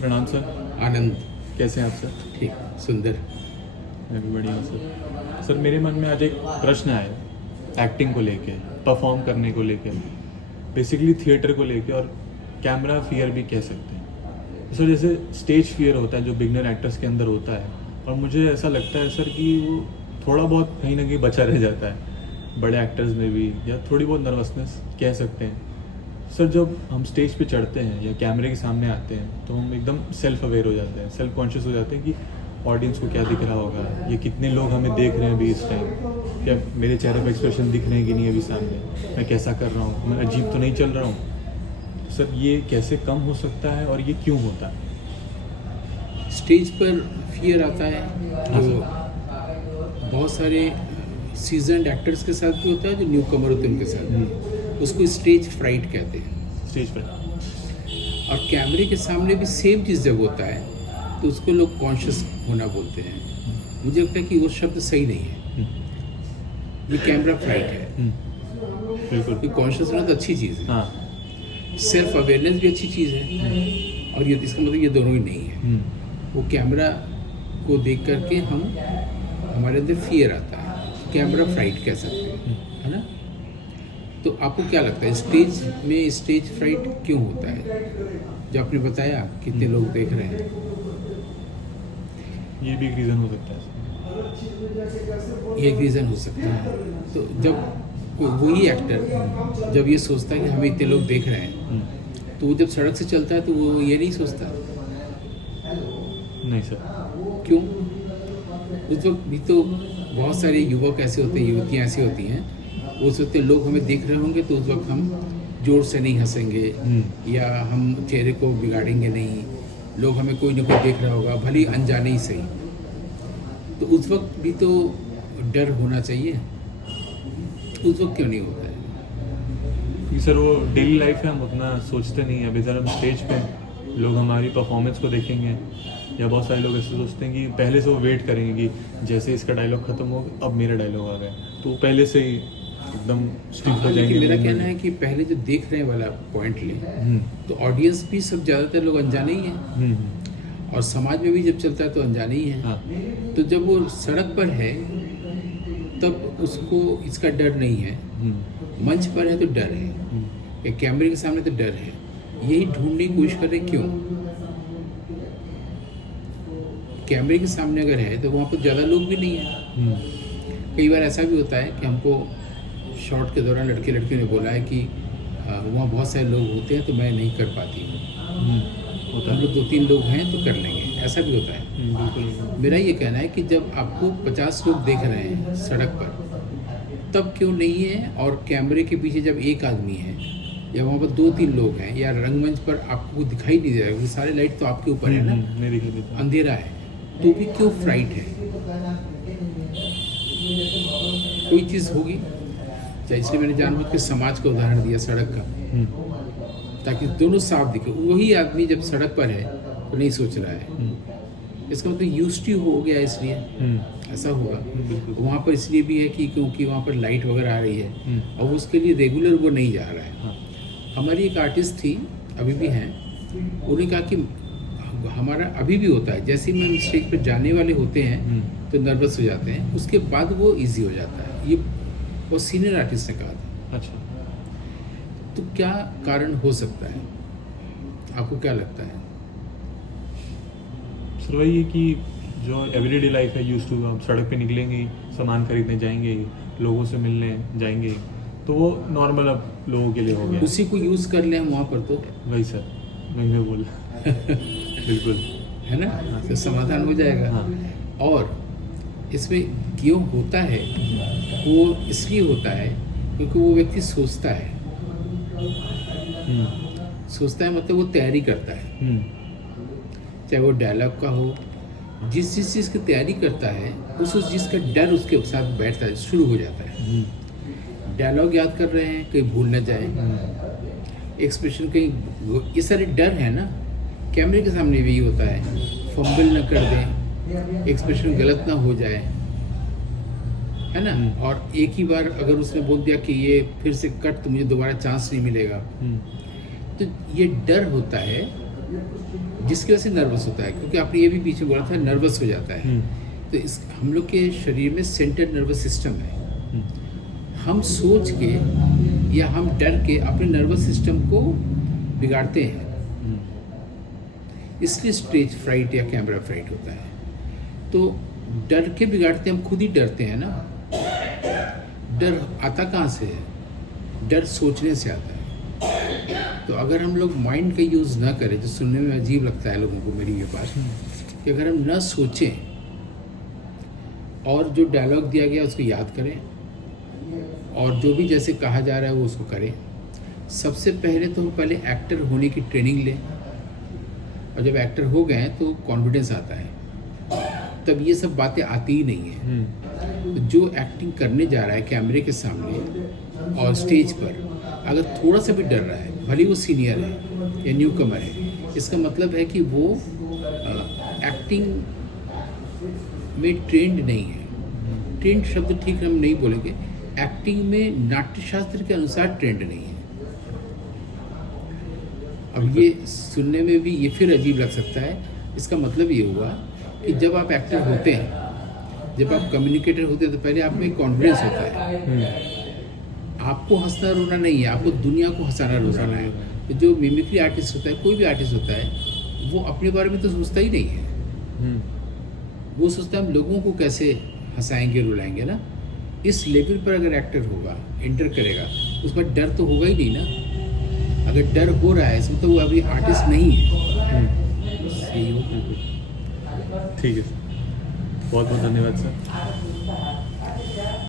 प्रणाम सर। आनंद। कैसे हैं आप सर? ठीक, सुंदर। मैं भी बढ़िया हूँ सर। सर मेरे मन में आज एक प्रश्न आया एक्टिंग को लेके, परफॉर्म करने को लेके, बेसिकली थिएटर को लेके, और कैमरा फियर भी कह सकते हैं। सर जैसे स्टेज फियर होता है जो बिगनर एक्टर्स के अंदर होता है, और मुझे ऐसा लगता है सर कि वो थोड़ा बहुत कहीं ना कहीं बचा रह जाता है बड़े एक्टर्स में भी, या थोड़ी बहुत नर्वसनेस कह सकते हैं। सर जब हम स्टेज पे चढ़ते हैं या कैमरे के सामने आते हैं तो हम एकदम सेल्फ अवेयर हो जाते हैं, सेल्फ कॉन्शियस हो जाते हैं कि ऑडियंस को क्या दिख रहा होगा, ये कितने लोग हमें देख रहे हैं अभी इस टाइम, क्या मेरे चेहरे पर एक्सप्रेशन दिख रहे हैं कि नहीं अभी सामने, मैं कैसा कर रहा हूँ, मैं अजीब तो नहीं चल रहा हूँ। सर ये कैसे कम हो सकता है और ये क्यों होता है? स्टेज पर फियर आता है तो बहुत सारे सीजन्ड एक्टर्स के साथ भी होता है, जो न्यू कमर होते हैं उनके साथ भी। उसको स्टेज फ्राइट कहते हैं। स्टेज पर और कैमरे के सामने भी सेम चीज़ जब होता है तो उसको लोग कॉन्शियस होना बोलते हैं। मुझे लगता है कि वो शब्द सही नहीं है, ये कैमरा फ्राइट है। बिल्कुल। कॉन्शियस होना तो अच्छी चीज़ है, हाँ। सेल्फ अवेयरनेस भी अच्छी चीज़ है, और ये इसका मतलब ये दोनों ही नहीं है। वो कैमरा को देख करके हमारे अंदर फियर आता है, कैमरा फ्राइट कह सकते हैं, है ना। तो आपको क्या लगता है स्टेज में स्टेज फ्राइट क्यों होता है? जो आपने बताया कितने लोग देख रहे हैं, ये भी एक रीज़न हो सकता है सर। ये एक रीज़न हो सकता है। तो जब वही एक्टर जब ये सोचता है कि हमें इतने लोग देख रहे हैं, तो वो जब सड़क से चलता है तो वो ये नहीं सोचता। नहीं सर। क्यों? उस वक्त भी तो बहुत सारे युवक ऐसे होते हैं, युवतियाँ ऐसी होती हैं, उस वक्त लोग हमें देख रहे होंगे तो उस वक्त हम जोर से नहीं हंसेंगे या हम चेहरे को बिगाड़ेंगे नहीं। लोग हमें कोई ना कोई देख रहा होगा, भले ही अनजाने ही सही। तो उस वक्त भी तो डर होना चाहिए, उस वक्त क्यों नहीं होता है? कि सर वो डेली लाइफ है, हम उतना सोचते नहीं हैं। अभी सर हम स्टेज पे लोग हमारी परफॉर्मेंस को देखेंगे, या बहुत सारे लोग ऐसे सोचते हैं कि पहले से वो वेट करेंगे कि जैसे इसका डायलॉग खत्म हो अब मेरा डायलॉग आ गया, तो वो पहले से ही एकदम स्टिक हो जाएंगे। मेरा कहना है कि पहले जो देख रहे वाला पॉइंट ले, तो ऑडियंस भी सब ज़्यादातर लोग अनजाने ही हैं, और समाज में भी जब चलता है तो अनजाने ही है। हाँ। तो जब वो सड़क पर है तब उसको इसका डर नहीं है, मंच पर है तो डर है, या कैमरे के सामने तो डर है। यही ढूंढने की कोशिश कर रहे क्यों? कैमरे के सामने अगर है तो वहाँ पर ज़्यादा लोग भी नहीं है। कई बार ऐसा भी होता है कि हमको शॉट के दौरान लड़के लड़कियों ने बोला है कि वहाँ बहुत सारे लोग होते हैं तो मैं नहीं कर पाती हूँ, होता हम है। लोग 2-3 लोग हैं तो कर लेंगे, ऐसा भी होता है। बिल्कुल। मेरा ये कहना है कि जब आपको 50 लोग देख रहे हैं सड़क पर तब क्यों नहीं है, और कैमरे के पीछे जब एक आदमी है या वहाँ पर 2-3 लोग हैं, या रंगमंच पर आपको दिखाई नहीं दे रहा है, सारे लाइट तो आपके ऊपर है ना, नहीं दिखाई देता। अंधेरा है, तो भी क्यों फ्राइट है? कोई चीज़ होगी, चाहे इसलिए मैंने जानबूझ के समाज का उदाहरण दिया सड़क का, ताकि दोनों साफ दिखे। वही आदमी जब सड़क पर है तो नहीं सोच रहा है, इसका मतलब यूज्ड टू हो गया, इसलिए ऐसा होगा। वहाँ पर इसलिए भी है कि क्योंकि वहाँ पर लाइट वगैरह आ रही है, और उसके लिए रेगुलर वो नहीं जा रहा है। हमारी एक आर्टिस्ट थी, अभी भी हैं, उन्होंने कहा कि हमारा अभी भी होता है, जैसे ही हम स्टेज पर जाने वाले होते हैं तो नर्वस हो जाते हैं, उसके बाद वो इजी हो जाता है। ये वो सीनियर आर्टिस्ट ने कहा था। अच्छा। तो क्या कारण हो सकता है, आपको क्या लगता है? सर वही है कि जो एवरीडे लाइफ है, यूज टू, आप सड़क पे निकलेंगे ही, सामान खरीदने जाएंगे ही, लोगों से मिलने जाएंगे ही, तो वो नॉर्मल अब लोगों के लिए हो गया। उसी को यूज़ कर लें हम वहाँ पर, तो वही सर मैं बोला। बिल्कुल। है ना, तो समाधान हो जाएगा। हाँ। और इसमें क्यों होता है, वो इसलिए होता है क्योंकि वो व्यक्ति सोचता है। सोचता है मतलब वो तैयारी करता है, चाहे वो डायलॉग का हो, जिस चीज़ की तैयारी करता है उस चीज़ का डर उसके साथ बैठता है, शुरू हो जाता है। डायलॉग याद कर रहे हैं, कहीं भूल न जाए, एक्सप्रेशन कहीं, ये सारे डर है ना। कैमरे के सामने भी होता है, फंबल न कर दें, एक्सप्रेशन गलत ना हो जाए, है ना। और एक ही बार अगर उसने बोल दिया कि ये फिर से कट तो मुझे दोबारा चांस नहीं मिलेगा, तो ये डर होता है जिसकी वजह से नर्वस होता है, क्योंकि आपने ये भी पीछे बोला था नर्वस हो जाता है। तो इस हम लोग के शरीर में सेंट्रल नर्वस सिस्टम है। हम सोच के या हम डर के अपने नर्वस सिस्टम को बिगाड़ते हैं, इसलिए स्टेज फ्राइट या कैमरा फ्राइट होता है। तो डर के बिगाड़ते हम खुद ही डरते हैं ना। डर आता कहाँ से है? डर सोचने से आता है। तो अगर हम लोग माइंड का यूज़ ना करें, जो सुनने में अजीब लगता है लोगों को मेरी ये बात, कि अगर हम ना सोचें और जो डायलॉग दिया गया उसको याद करें और जो भी जैसे कहा जा रहा है वो उसको करें। सबसे पहले तो पहले एक्टर होने की ट्रेनिंग लें, और जब एक्टर हो गए हैं तो कॉन्फिडेंस आता है, तब ये सब बातें आती ही नहीं है। तो जो एक्टिंग करने जा रहा है कैमरे के सामने और स्टेज पर, अगर थोड़ा सा भी डर रहा है, भले वो सीनियर है या न्यू कमर है, इसका मतलब है कि वो एक्टिंग में ट्रेंड नहीं है। ट्रेंड शब्द ठीक हम नहीं बोलेंगे, एक्टिंग में नाट्यशास्त्र के अनुसार ट्रेंड नहीं है। अब ये सुनने में भी ये फिर अजीब लग सकता है। इसका मतलब ये हुआ कि जब आप एक्टर होते हैं, जब आप कम्युनिकेटर होते हैं, तो पहले आप में कॉन्फिडेंस होता है। आपको हंसना रोना नहीं है, आपको दुनिया को हंसाना रोना है। तो जो मिमिक्री आर्टिस्ट होता है, कोई भी आर्टिस्ट होता है, वो अपने बारे में तो सोचता ही नहीं है। वो सोचता है हम लोगों को कैसे हंसाएंगे रुलाएंगे ना। इस लेवल पर अगर एक्टर होगा, एंटर करेगा, उसमें डर तो होगा ही नहीं ना। अगर डर हो रहा है इसमें, तो वो अभी आर्टिस्ट नहीं है। ठीक है सर, बहुत बहुत धन्यवाद सर।